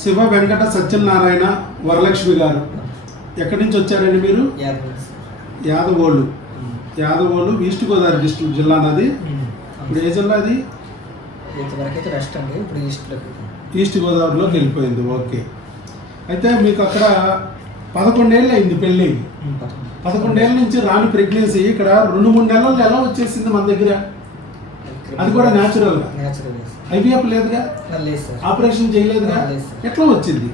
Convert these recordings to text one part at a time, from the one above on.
శివ వెంకట సత్యనారాయణ వరలక్ష్మి గారు ఎక్కడి నుంచి వచ్చారండి మీరు? యాదవోళ్ళు ఈస్ట్ గోదావరి డిస్ట్రిక్ట్ జిల్లా నాది. ఇప్పుడు ఏ జిల్లా అది? ఈస్ట్ గోదావరిలోకి వెళ్ళిపోయింది. ఓకే. అయితే మీకు అక్కడ 11 ఏళ్ళు అయింది పెళ్ళి. 11 ఏళ్ళ నుంచి రాని ప్రెగ్నెన్సీ ఇక్కడ 2-3 నెలలు ఎలా వచ్చేసింది మన దగ్గర? అది కూడా న్యాచురల్గా, ఐవీఎఫ్ లేదుగా, ఆపరేషన్ చేయలేదుగా, ఎట్లా వచ్చింది?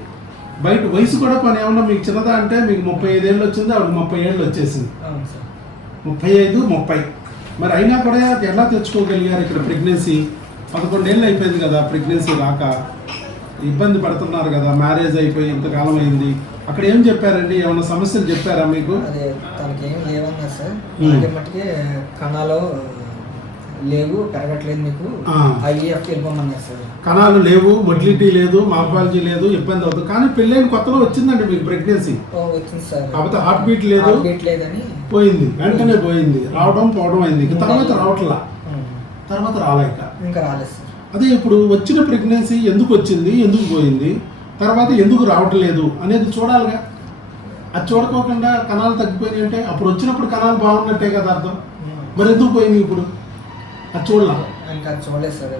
బయట వయసు కూడా పని ఏమన్నా మీకు చిన్నదా అంటే మీకు 35 ఏళ్ళు వచ్చింది, ఆవిడ 30 ఏళ్ళు వచ్చేసింది. 35, 30 మరి అయినా కూడా ఎలా తెచ్చుకోగలిగారు ఇక్కడ ప్రెగ్నెన్సీ? 11 ఏళ్ళు అయిపోయింది కదా ప్రెగ్నెన్సీ రాక, ఇబ్బంది పడుతున్నారు కదా, మ్యారేజ్ అయిపోయి ఇంతకాలం అయింది. అక్కడ ఏం చెప్పారండి? ఏమైనా సమస్యలు చెప్పారా మీకు? అదే తనకి ఏం లేవన్నా సార్, మట్టుకే కణాలు లేవు, పెరగట్లేదు, మీకు ఐవీఎఫ్ వెళ్ళిపోమన్నారు సార్. కణాలు లేవు, మొటిలిటీ లేదు, మార్పాలజీ లేదు, ఇబ్బంది అవుతుంది. కానీ పెళ్ళైన కొత్తలో వచ్చిందండి మీకు ప్రెగ్నెన్సీ? వచ్చింది సార్. కాకపోతే హార్ట్ బీట్ లేదని పోయింది, వెంటనే పోయింది, రావడం పోవడం అయింది. తర్వాత రావట్లా, తర్వాత రాలేక ఇంకా రాలేదు సార్. అదే ఇప్పుడు వచ్చిన ప్రెగ్నెన్సీ ఎందుకు వచ్చింది, ఎందుకు పోయింది, తర్వాత ఎందుకు రావట్లేదు అనేది చూడాలిగా. అది చూడకోకుండా కణాలు తగ్గిపోయినాయి అంటే అప్పుడు వచ్చినప్పుడు కణాలు బాగున్నట్టే కదా అర్థం. మరి ఎందుకు పోయినాయి ఇప్పుడు? అది చూడలా, ఇంకా చూడలేదు సార్.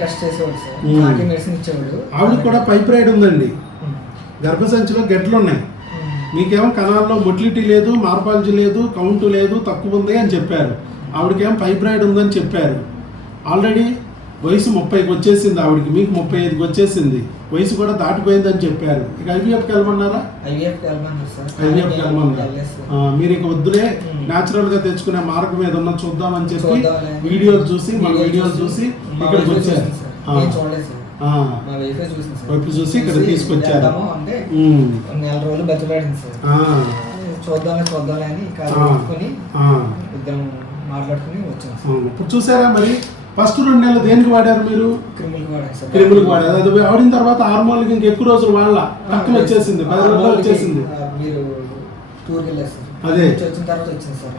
టెస్ట్ చేసేవాడు సార్, మెడిసిన్ ఇచ్చేవాడు. ఆవిడకి కూడా పైప్రైడ్ ఉందండి, గర్భసంచిలో గెట్లు ఉన్నాయి. మీకేమో కణాల్లో మొటిలిటీ లేదు, మార్పాలజీ లేదు, కౌంట్ లేదు, తక్కువ ఉంది అని చెప్పారు. ఆవిడకేమో పైప్రైడ్ ఉందని చెప్పారు. ఆల్రెడీ వయసు 30కి వచ్చేసింది ఆవిడకి, మీకు 35కి వచ్చేసింది, వయసు కూడా దాటిపోయిందని చెప్పారు. ఇక ఐవీఎఫ్కి వెళ్ళమన్నారా? ఐవీఎఫ్కి వెళ్ళమన్నారు. మీరు ఇక వద్దులే, న్యాచురల్గా తెచ్చుకునే మార్గం ఏదన్నా చూద్దామని చెప్పి వీడియోలు చూసి మన వీడియోలు చూసి ఇక్కడికి వచ్చారు. వైపు చూసి ఇక్కడ తీసుకొచ్చారు. నెల రోజులు బతిలాడింది సార్. చూద్దాం అని ఇద్దరం మాట్లాడుకుని వచ్చాను. ఇప్పుడు చూసారా మరి ఫస్ట్ 2 నెలలు దేనికి వాడారు మీరు? క్రిములకు వాడారు. అది వాడిన తర్వాత హార్మోన్లకి ఇంకెక్కువ రోజులు వాడాల, తక్కువ వచ్చేసింది, 10 రోజుల్లో వచ్చేసింది. అదే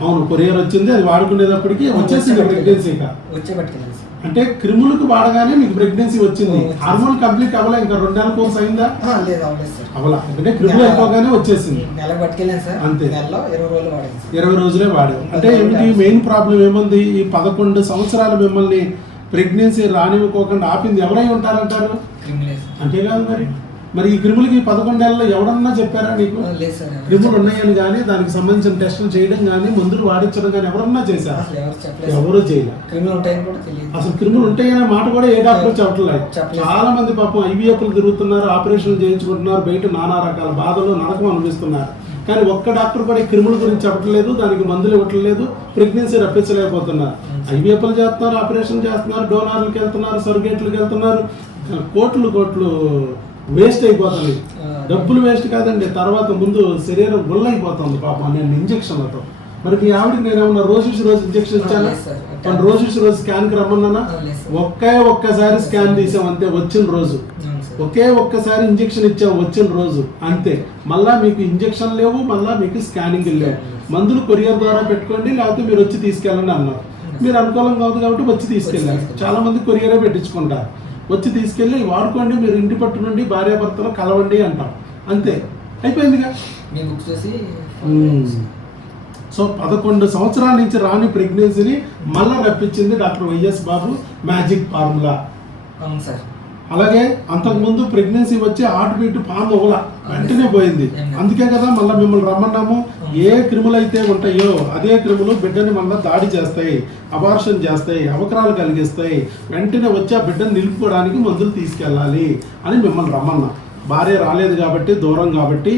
అవును, కొరియర్ వచ్చింది, అది వాడుకునేటప్పటికి వచ్చేసింది ప్రెగ్నెన్సీ. అంటే క్రిములకు వాడగానే మీకు ప్రెగ్నెన్సీ వచ్చింది. హార్మోన్ కంప్లీట్ అవ్వలే, ఇంకా 2 నెలల కోర్స్ అయిందా? అవలా, అంటే క్రిములు అయిపోగానే వచ్చేసింది అంతే. 20 రోజులే వాడారు. అంటే ఏమిటి మెయిన్ ప్రాబ్లం ఏముంది? ఈ 11 సంవత్సరాలు మిమ్మల్ని ప్రెగ్నెన్సీ రానివ్వకోకుండా ఆపింది ఎవరై ఉంటారంటారు? అంతేకాదు మరి ఈ క్రిములకి 11 నెలల్లో ఎవరన్నా చెప్పారా నీకు క్రిములు ఉన్నాయని? కానీ దానికి సంబంధించిన టెస్టులు చేయడం కానీ మందులు వాడించడం కానీ ఎవరన్నా చేశారా? ఎవరు చేయలేదు. అసలు క్రిములు ఉంటాయనే మాట కూడా ఏ డాక్టర్ చెప్పట్లేదు. చాలా మంది పాపం ఐవీఎఫ్లు తిరుగుతున్నారు, ఆపరేషన్లు చేయించుకుంటున్నారు, బయట నానా రకాల బాధలు నరకం అనిపిస్తున్నారు. కానీ ఒక్క డాక్టర్ కూడా క్రిముల గురించి చెప్పట్లేదు, దానికి మందులు ఇవ్వట్లేదు, ప్రెగ్నెన్సీ రప్పించలేకపోతున్నారు. ఐవీఎఫ్లు చేస్తున్నారు, ఆపరేషన్ చేస్తున్నారు, డోనార్లకు వెళ్తున్నారు, సర్గేట్లకు వెళ్తున్నారు, కోట్లు వేస్ట్ అయిపోతుంది. డబ్బులు వేస్ట్ కాదండి, తర్వాత ముందు శరీరం గుల్లైపోతుంది పాపం నేను ఇంజక్షన్లతో. మరి మీ ఆవిడకి నేను ఏమన్నా రోజు ఇంజక్షన్ ఇచ్చానా? రోజు స్కాన్కి రమ్మన్నానా? ఒక్కసారి స్కాన్ తీసాం అంతే, వచ్చిన రోజు ఒక్కసారి ఇంజక్షన్ ఇచ్చాం, వచ్చిన రోజు అంతే. మళ్ళా మీకు ఇంజక్షన్ లేవు, మళ్ళీ మీకు స్కానింగ్ లేవు. మందులు కొరియర్ ద్వారా పెట్టుకోండి, లేకపోతే మీరు వచ్చి తీసుకెళ్ళండి అన్నారు. మీరు అనుకూలం కాదు కాబట్టి వచ్చి తీసుకెళ్ళారు. చాలా మంది కొరియరే పెట్టించుకుంటారు. వచ్చి తీసుకెళ్ళి వాడుకోండి, మీరు ఇంటి పట్టు నుండి భార్యాభర్తలు కలవండి అంటాం, అంతే, అయిపోయిందిగా. సో 11 సంవత్సరాల నుంచి రాని ప్రెగ్నెన్సీని మళ్ళా రప్పించింది డాక్టర్ వైఎస్ బాబు మ్యాజిక్ ఫార్ములా. అలాగే అంతకుముందు ప్రెగ్నెన్సీ వచ్చి హార్ట్ బీట్ ఫామ్ అవ్వాల, వెంటనే పోయింది. అందుకే కదా మళ్ళీ మిమ్మల్ని రమ్మన్నాము. ఏ క్రిములు అయితే ఉంటాయో అదే క్రిములు బిడ్డని మళ్ళీ దాడి చేస్తాయి, అబార్షన్ చేస్తాయి, అవకరాలు కలిగిస్తాయి. వెంటనే వచ్చి ఆ బిడ్డను నిలుపుకోవడానికి మందులు తీసుకెళ్ళాలి అని మిమ్మల్ని రమ్మన్నా. భార్య రాలేదు కాబట్టి, దూరం కాబట్టి,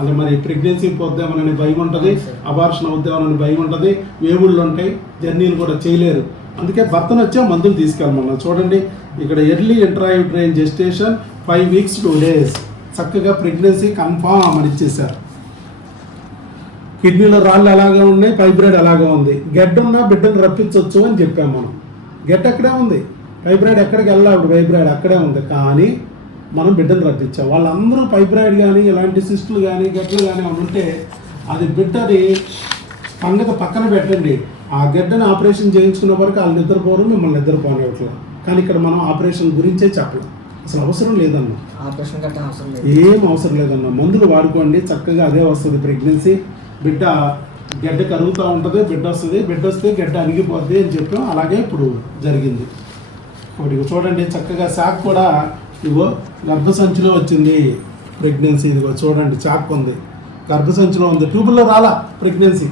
అది మరి ప్రెగ్నెన్సీ పోద్దామని భయం ఉంటుంది, అబార్షన్ అవుద్దామని భయం ఉంటుంది, వేవుళ్ళు ఉంటాయి, జర్నీలు కూడా చేయలేరు. అందుకే భర్తను వచ్చా మందులు తీసుకెళ్ళమన్నా. చూడండి ఇక్కడ early intrauterine gestation 5 weeks 2 days, చక్కగా ప్రెగ్నెన్సీ కన్ఫామ్ అని ఇచ్చేసారు. కిడ్నీలో రాళ్ళు అలాగే ఉన్నాయి, ఫైబ్రాయిడ్ అలాగే ఉంది. గెడ్డ ఉన్నా బిడ్డను రప్పించవచ్చు అని చెప్పాము మనం. గెడ్డ అక్కడే ఉంది, ఫైబ్రాయిడ్ ఎక్కడికి వెళ్ళాడు, ఫైబ్రాయిడ్ అక్కడే ఉంది. కానీ మనం బిడ్డను రప్పించాం. వాళ్ళందరూ ఫైబ్రాయిడ్ కానీ ఇలాంటి సిస్టులు కానీ గెడ్డలు కానీ ఉంటే అది బిడ్డని సంగతి పక్కన పెట్టండి. ఆ గెడ్డని ఆపరేషన్ చేయించుకున్న వరకు వాళ్ళు నిద్రపోరు, మిమ్మల్ని నిద్రపోనివ్వట్లేదు. కానీ ఇక్కడ మనం ఆపరేషన్ గురించే చెప్పలేం. అసలు అవసరం లేదన్న, ఆపరేషన్ గట్రా అవసరం లేదు. ఏం అవసరం లేదన్న. మందులు వాడుకోండి, చక్కగా అదే వస్తుంది ప్రెగ్నెన్సీ. బిడ్డ గడ్డ కరుగుతూ ఉంటుంది, బిడ్డ వస్తుంది, బిడ్డ వస్తే గడ్డ అరిగిపోద్ది అని చెప్పాం. అలాగే ఇప్పుడు జరిగింది. ఒకటి చూడండి, చక్కగా శాక్ కూడా ఇగో గర్భసంచిలో వచ్చింది ప్రెగ్నెన్సీ. ఇదిగో చూడండి, చాక్ ఉంది, గర్భసంచిలో ఉంది. ట్యూబుల్లో రాలా ప్రెగ్నెన్సీ,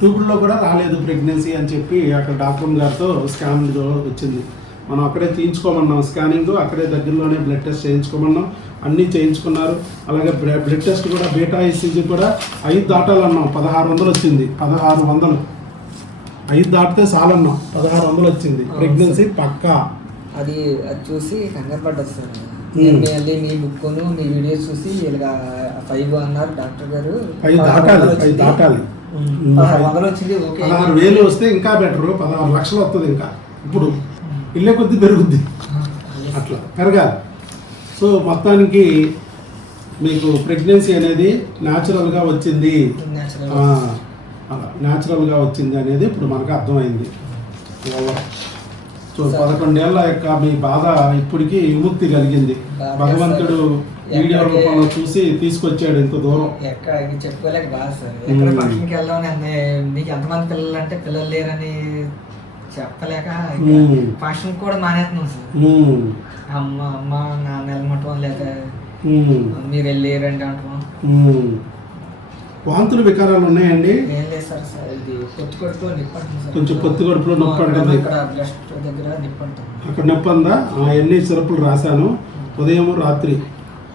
ట్యూబుల్లో కూడా రాలేదు ప్రెగ్నెన్సీ అని చెప్పి అక్కడ డాక్టర్ గారితో స్కానింగ్ వచ్చింది. మనం అక్కడే తీయించుకోమన్నాం స్కానింగ్, అక్కడే దగ్గరలోనే బ్లడ్ టెస్ట్ చేయించుకోమన్నాం, అన్నీ చేయించుకున్నారు. అలాగే బ్లడ్ టెస్ట్ కూడా బీటా ఈసీజీ కూడా 5 దాటాలన్నాం, 1600 వచ్చింది. 1600 5 దాటితే చాలన్నాం, 1600 వచ్చింది. ప్రెగ్నెన్సీ పక్కా. అది చూసి కంగారు పడ్డది సార్. మళ్ళీ మీ బుక్ను మీ వీడియోస్ చూసి ఇలాగా 5 అన్నారు డాక్టర్ గారు. 5 దాటాలి. 1600 వచ్చింది. ఓకే, 16,000 వస్తే ఇంకా బెటర్, 16 లక్షలు వస్తుంది. ఇంకా ఇప్పుడు ఇల్లే కొద్ది పెరుగుద్ది, అట్లా పెరగాలి. సో మొత్తానికి మీకు ప్రెగ్నెన్సీ అనేది న్యాచురల్గా వచ్చింది, అలా న్యాచురల్గా వచ్చింది అనేది ఇప్పుడు మనకు అర్థమైంది. సో 11 ఏళ్ళ యొక్క మీ బాధ ఇప్పటికీ విముక్తి కలిగింది. భగవంతుడు వీడియో రూపంలో చూసి తీసుకొచ్చాడు ఇంత దూరం. ఎక్కడ చెప్పుకోలేక బాగా సార్. ఎక్కడ ఫంక్షన్కి వెళ్దామని మీకు ఎంతమంది పిల్లలు అంటే పిల్లలు లేరని చెప్పలేక ఫంక్షన్ కూడా మానేస్తున్నాం సార్. అమ్మ నాన్న వెళ్ళమంటాం, లేక మీరు వెళ్ళేరండి అంటాం. వాంతులు వికారాలు ఉన్నాయండి? ఏం లేదు సార్. ఇది పొత్తు కడుపులో నిప్పు అంటుంది సార్. కొంచెం పొత్తు కడుపులో నొప్పి అంటుంది, ఇక్కడ బ్రెస్ట్ దగ్గర నిప్పు అంటుంది. అక్కడ నొప్పి ఉందా? అవన్నీ సిరపులు రాశాను. ఉదయం రాత్రి,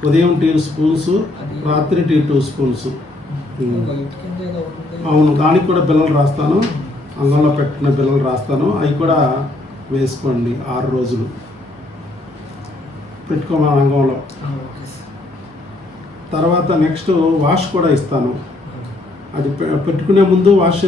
ఉదయం 2 స్పూన్స్, రాత్రి 2 స్పూన్స్. అవును, దానికి కూడా బిల్లలు రాస్తాను, అంగంలో పెట్టిన బిల్లలు రాస్తాను. అవి కూడా వేసుకోండి. 6 రోజులు పెట్టుకోమని అంగంలో. తర్వాత నెక్స్ట్ వాష్ కూడా ఇస్తాను. అది పెట్టుకునే ముందు వాష్